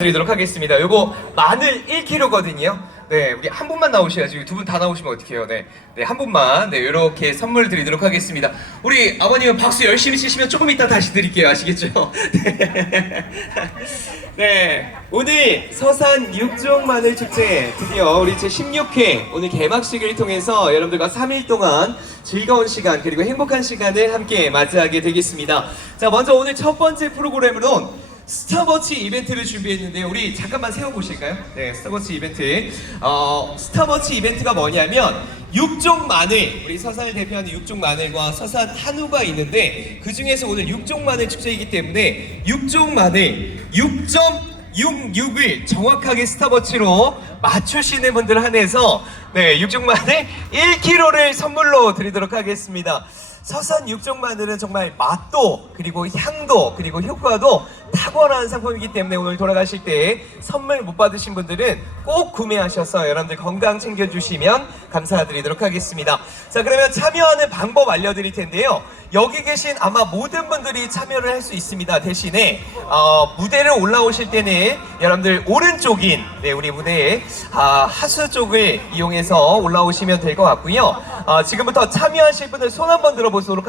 드리도록 하겠습니다. 요거 마늘 1kg거든요. 네, 우리 한 분만 나오셔야지 두 분 다 나오시면 어떡해요? 네, 네, 한 분만 네 이렇게 선물 드리도록 하겠습니다. 우리 아버님은 박수 열심히 치시면 조금 이따 다시 드릴게요. 아시겠죠? 네. 네, 오늘 서산 육종 마늘 축제 드디어 우리 제 16회 오늘 개막식을 통해서 여러분들과 3일 동안 즐거운 시간 그리고 행복한 시간을 함께 맞이하게 되겠습니다. 자, 먼저 오늘 첫 번째 프로그램으로 스타버치 이벤트를 준비했는데 우리 잠깐만 세워보실까요? 네, 스타버치 이벤트. 어, 스타버치 이벤트가 뭐냐면 육종 마늘, 우리 서산을 대표하는 육종 마늘과 서산 한우가 있는데 그 중에서 오늘 육종 마늘 축제이기 때문에 육종 마늘 6.66을 정확하게 스타버치로 맞추시는 분들 한해서 네, 육종 마늘 1kg를 선물로 드리도록 하겠습니다. 서산 육종 마늘은 정말 맛도 그리고 향도 그리고 효과도 탁월한 상품이기 때문에 오늘 돌아가실 때 선물 못 받으신 분들은 꼭 구매하셔서 여러분들 건강 챙겨주시면 감사드리도록 하겠습니다. 자 그러면 참여하는 방법 알려드릴 텐데요. 여기 계신 아마 모든 분들이 참여를 할 수 있습니다. 대신에 어, 무대를 올라오실 때는 여러분들 오른쪽인 네, 우리 무대에 아, 하수 쪽을 이용해서 올라오시면 될 것 같고요. 어, 지금부터 참여하실 분들 손 한번 들어보도록 하겠습니다.